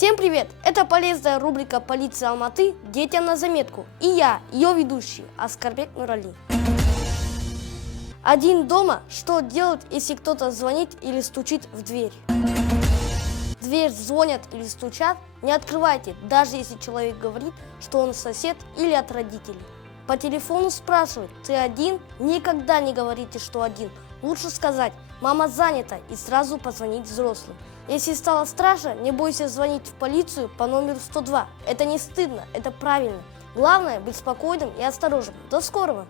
Всем привет! Это полезная рубрика «Полиция Алматы. Детям на заметку». И я, ее ведущий, Аскарбек Нурали. Один дома. Что делать, если кто-то звонит или стучит в дверь? В дверь звонят или стучат, не открывайте, даже если человек говорит, что он сосед или от родителей. По телефону спрашивают: ты один? Никогда не говорите, что один. Лучше сказать: мама занята, и сразу позвонить взрослым. Если стало страшно, не бойся звонить в полицию по номеру 102. Это не стыдно, это правильно. Главное быть спокойным и осторожным. До скорого!